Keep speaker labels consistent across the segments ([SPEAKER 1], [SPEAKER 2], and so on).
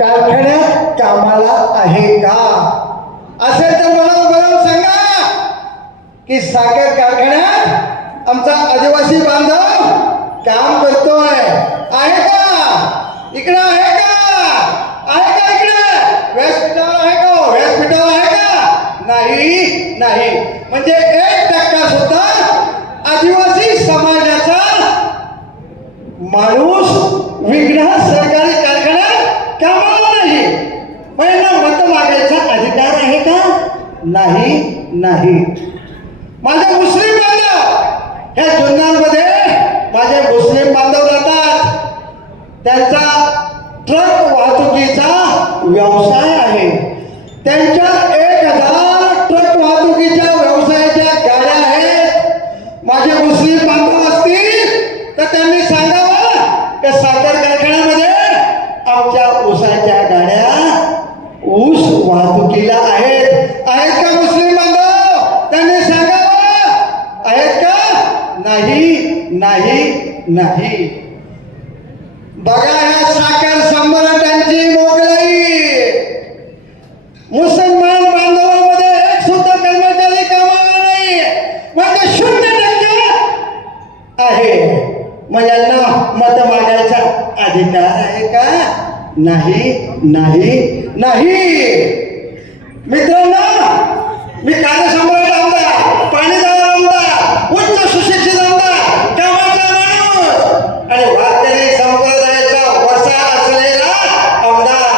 [SPEAKER 1] कारखान्यात कामाला आहे का? असेल तर मला बरोबर सांगा. की साखर कारखान्यात आमचा आदिवासी बांधव काम करतोय. आहे का? इकडं आहे का? आहे का इकडे? व्यासपीठावर आहे का हो? व्यासपीठावर आहे का? नाही नाही. म्हणजे एक टक्का सुद्धा आदिवासी समाजाचा माणूस विघ्न सरकारी कामाला नाही महिला मत मागायचा अधिकार आहे का? नाही नाही. माझे मुस्लिम बांधव ह्या जुन्नांमध्ये माझे मुस्लिम बांधव राहतात. त्यांचा ट्रक वाहतुकीचा व्यवसाय आहे. त्यांच्या एक हजार ट्रक वाहतुकीच्या व्यवसायाच्या गाड्या आहेत माझे मुस्लिम बांधव असतील तर त्यांनी सांगावं की साखर कारखान्यामध्ये आमच्या ऊसाच्या गाड्या ऊस वाहतुकीला आहेत. आहेत का मुस्लिम बांधव? त्यांनी सांगावं. आहेत का? नाही नाही नाही. बघा ह्या साखर सम्राटांची मोगलाई मुसलमान बांधवांमध्ये एक सुद्धा कर्मचारी कामाला नाही. म्हणजे शून्य टक्के आहे. मग यांना मत मागायचा अधिकार आहे का? नाही नाही नाही. मित्रांनो मी कार्यसम्राट आमदार पाणीदार आमदार उच्च सुशिक्षित आमदार कामाचा माणूस आणि वारकरी संप्रदायाचा वसा असलेला आमदार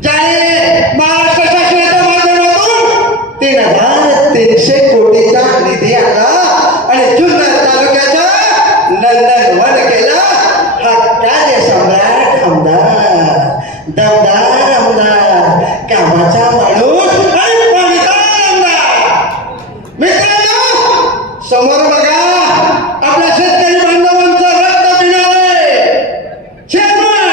[SPEAKER 1] ज्याने महाराष्ट्र शासनाच्या माध्यमातून तीन हजार तीनशे कोटीचा निधी आला आणि जुन्नर तालुक्याचा नंदनवन केला हा कार्यसम्राट आमदार दमदार आमदार कामाचा माणूस आणि पाणीदार आमदार मित्रांनो समोर बघा आपल्या शेतकरी बांधवांचं रक्त पिणारे चेअरमन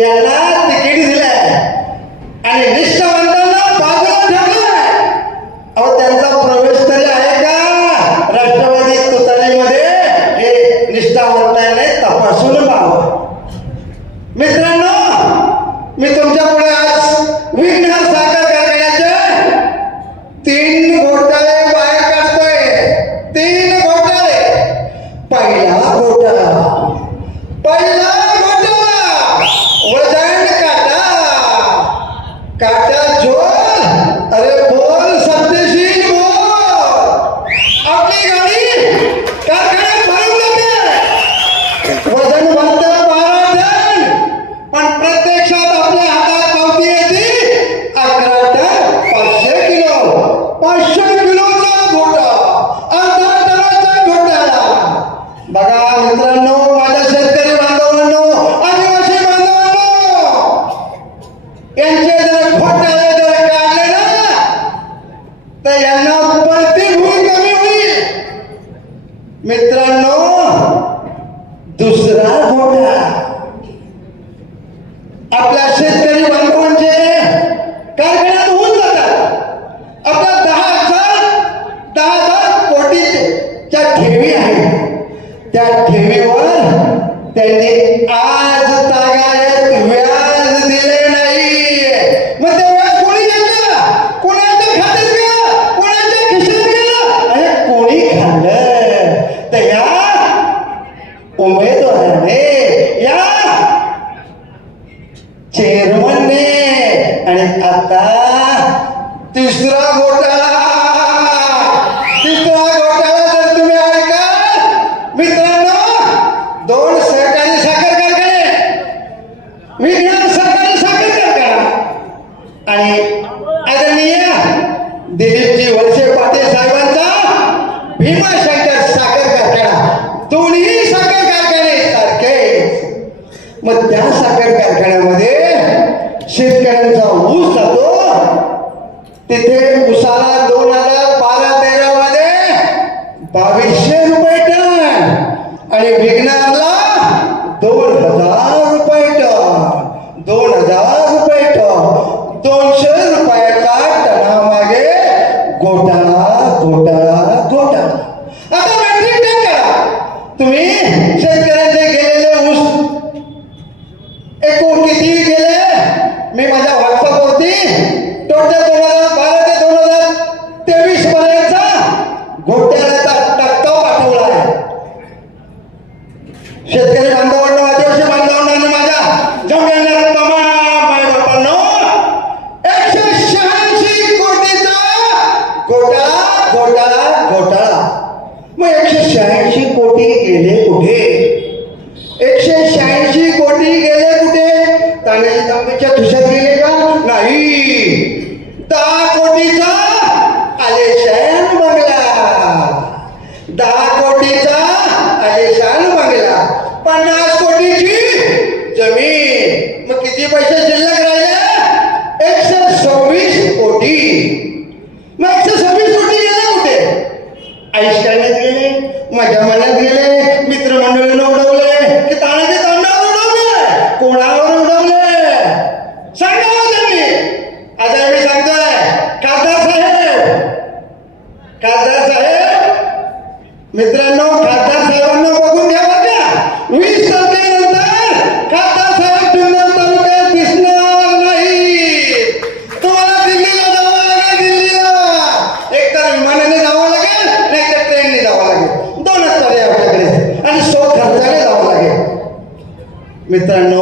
[SPEAKER 1] यांना तिकीट दिलंय आणि निष्ठावंतांना बाजूला ठेवलंय अहो त्यांचा प्रवेश तरी आहे का राष्ट्रवादी तुतारीमध्ये हे निष्ठावंताने तपासून पाहावं मित्रांनो मी तुमच्यापुढे आज विघ्न साखर कारखान्याचे तीन घोटाळे बाहेर काढतोय. तीन घोटाळे. पहिला घोटाळा. पहिला घोटाळा. वजन काटा. काटा झोल. अरे बोल सत्यशील बोल. आपली गाडी कारखान्यात भरून जाते वजन म्हणतं बारा टन पण प्रत्यक्षात आपल्या हातात पावती येते अकरा टन पाचशे किलो पाचशे किलोचा घोटा अर्धा टनाचा घोटाळा बघा मित्रांनो माझ्या शेतकरी बांधवांनो आदिवासी बांधवांनो यांचे जर घोटाळे जर काढले ना तर यांना प्रतिभूल कमी होईल मित्रांनो दुसरा घोटाळा आपल्या शेतकरी बांधवांचे कारखान्यात विज्ञान सरकारने साखर करता आणि आदरणीय दिलीपजी वळसे पाटील साहेबांचा भीमाशंकर साखर कारखाना. दोन्ही साखर कारखाने सारखे. मग त्या साखर कारखान्यामध्ये शेतकऱ्यांचा ऊस जातो. तिथे ऊसाला दोन हजार बारा तेरा मध्ये बावीस Então, मित्रांनो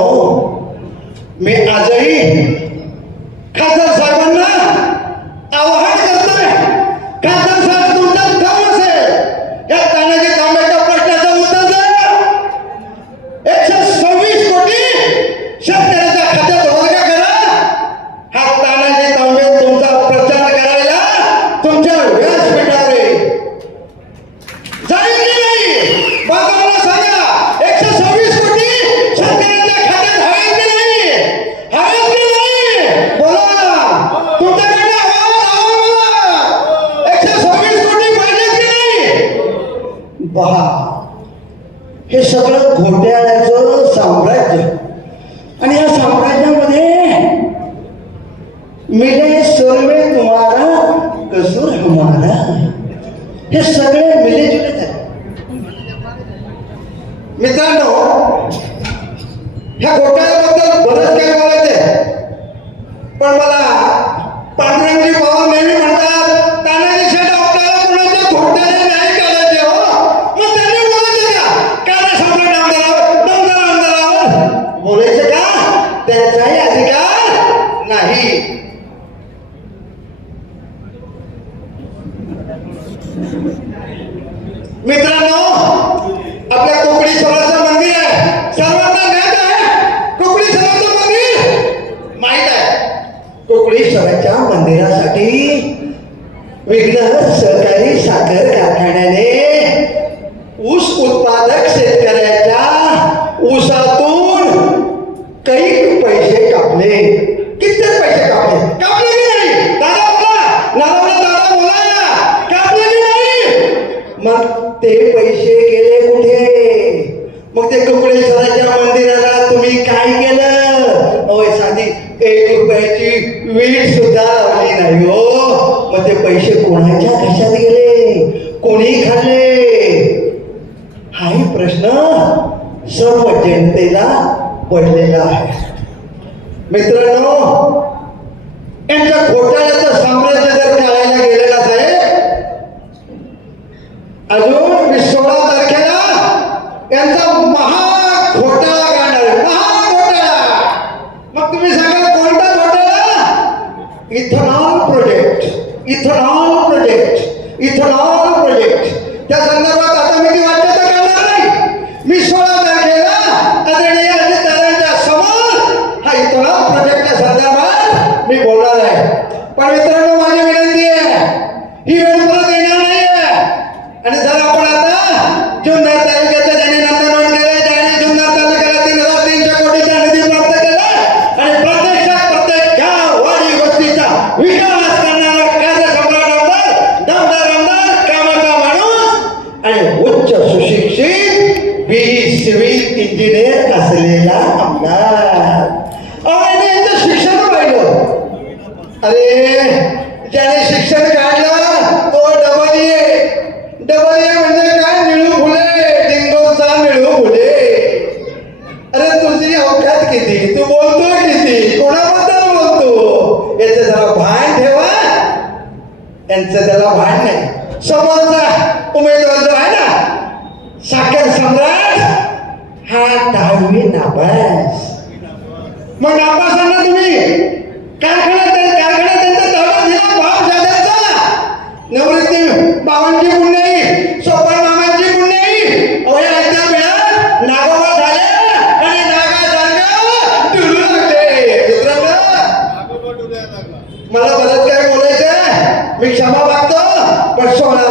[SPEAKER 1] हे सगळे मिलेजुले झाले मित्रांनो ह्या घोटाळ्याबद्दल बरंच काय बोलायचं पण मला पांढरंगी बाबा नेहमी म्हणतात तानाजी शेट आपल्याला कोणाच्या घोटाळे नाही करायचे हो. मग त्यांनी बोलायचे का? काय संपलं आमदारावर? दमदार आमदारावर? बोलायचे का? त्यांचाही अधिकार नाही. मित्रांनो आपल्या कोकणी स्वराज्य मंदिर आहे. सर्वांना ज्ञात आहे? कोकणी स्वराज्य मंदिर? माहीत आहे. कोकणी स्वराज्य मंदिरासाठी विघ्न सहकारी साखर कारखान्याने ऊस उत्पादक शेतकऱ्याच्या मग ते कपडेश्वराच्या मंदिराला तुम्ही काय केलं? होय साधी एक रुपयाची वीट सुद्धा लावली नाही हो. मग ते पैसे कोणाच्या खशात गेले? कोणी खाल्ले? हाही प्रश्न सर्व जनतेला पडलेला आहे. मित्रांनो यांच्या खोट्या una दहावी नापास मग नापासांना तुम्ही? कारखान्यात कारखान्यात त्यांचा दौरा दिला बाप दादाचा नवरत्न बाबांची पुण्याई सोपान मामांची पुण्याई अहो या एकदा वेळा नागोबा झाले आणि नागासारखं डुलू लागले मित्रांनो मला बरंच काय बोलायचं मी क्षमा मागतो पण सोळा